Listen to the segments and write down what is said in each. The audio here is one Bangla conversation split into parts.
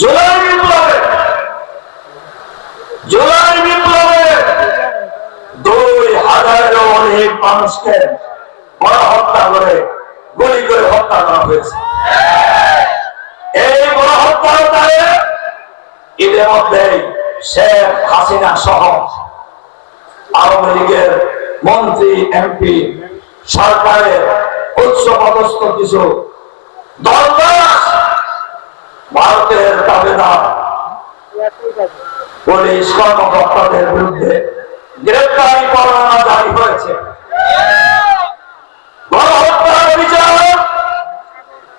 জুলাই বিপ্লবে বিপ্লবে দুই হাজারেরও অনেক মানুষকে গণহত্যা করে, গুলি করে হত্যা করা হয়েছে। এই দায়ে ঈদের মধ্যে শেখ হাসিনা সহ আওয়ামী লীগের মন্ত্রী, এমপি, সরকারের উচ্চ পদস্থ কিছু দলদাস ভারতের দাবেদার পুলিশ কর্মকর্তাদের বিরুদ্ধে গ্রেপ্তারি পরোয়ানা জারি হয়েছে।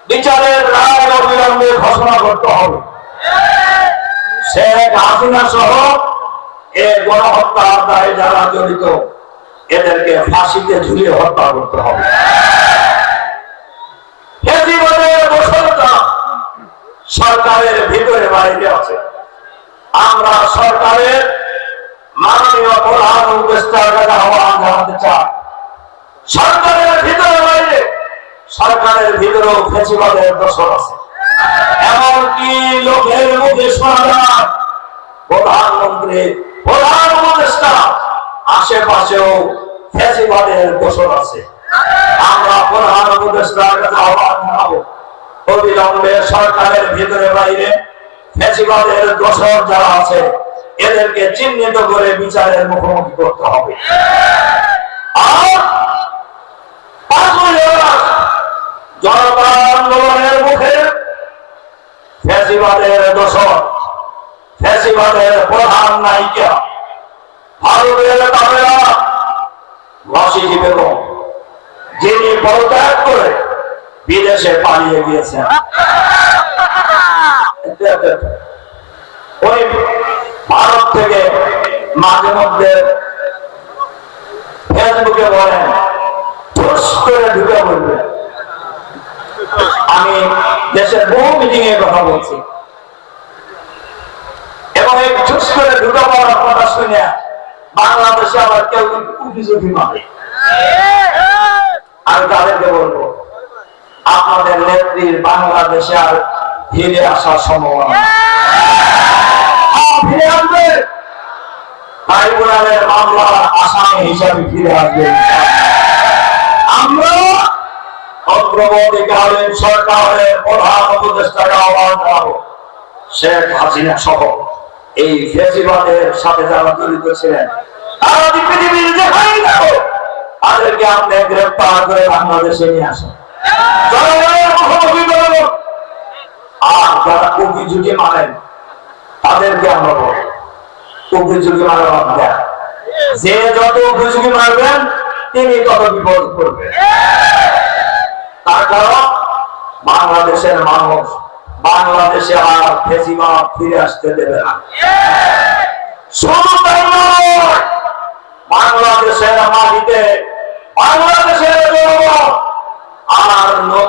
বিচারের রায় অবিলম্বে ঘোষণা করতে হবে। শেখ হাসিনা সহ এ যারা জড়িত, এদেরকে হত্যা করতে হবে। সরকারের ভিতরে বাইরে আছে। আমরা সরকারের মাননীয় প্রধান উপদেষ্টার কাছে আহ্বান জানাতে চাই। সরকারের ভিতরে বাইরে সরকারের ভিতরেও ফেসিবাদের দোষর আছে। এমনকি লোকের মুখে শোনা প্রধানমন্ত্রী, প্রধান উপদেষ্টা আশেপাশেও ফেসিবাদের দোষর আছে। আমরা প্রধান উপদেষ্টার কাছে আহ্বান জানাব। অবিলম্বে সরকারের ভিতরে বাইরে ফেসিবাদের দোষর যারা আছে, এদেরকে চিহ্নিত করে বিচারের মুখোমুখি করতে হবে। আর জনতা মুখে ফেসিবাদের দোষর, ফেসিবাদের প্রধান নায়িকা ভারতের বেগম, যিনি করে বিদেশে পালিয়ে গিয়েছেন ওই ভারত থেকে মাঝে মধ্যে ফেসবুকে বলেন ঢুকে বলবে আমি দেশের বহু মিটিং এ কথা বলছি। এবং এই ঠুস করে ঢুকে পড়ার কথা শুনে বাংলাদেশে আবার কেউ কিন্তু উকিঝুঁকি মারে আমি তাদেরকে বলব আপনাদের বাংলাদেশে আর ফিরে আসার সম্ভাবনা ফিরে আসবে। আসামি হিসাবে ফিরে আসবে। আমরা অগ্রগতিকালীন সরকারের প্রধান উপদেষ্টাকে আহ্বান জানাব, শেখ হাসিনা সহ। এই ফেসিবাদের সাথে যারা জড়িত ছিলেন, তারা তাদেরকে আপনি গ্রেপ্তার করে বাংলাদেশে নিয়ে আসেন মুখোমুখি করব আর যারা কুকি ঝুঁকি মারেন তাদেরকে আমরা বলব কুকি ঝুঁকি মারা বাদ দেন। যে যত ঝুঁকি মারবেন তিনি তত বিপদ করবেন। তার কারণ বাংলাদেশের মানুষ বাংলাদেশে আর ফেসিমা ফিরে আসতে দেবে না। নয়, বাংলাদেশের মাটিতে জনগণ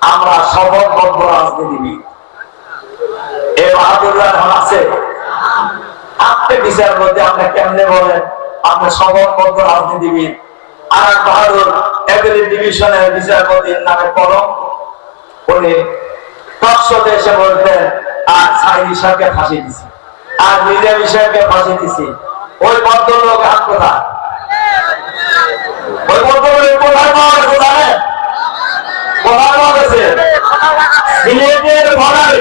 আমরা শপথবদ্ধ রাজনীতিবিদ। এ বাহাদুর রহমান আছে। আপনি বিচারপতি আপনি কেমনে বলেন? আপনি শপথবদ্ধ আর এক বাহাদুর অ্যাপিলেট ডিভিশনের বিচারপতির নামে কলম। উনি এসে বলতেন, আর সাইদি সাহেবকে ফাঁসি দিছি। আর মির্জা সাহেবকে ফাঁসি দিছি। ওই ভদ্রলোক আর কোথায়? সিলেটের ভরায়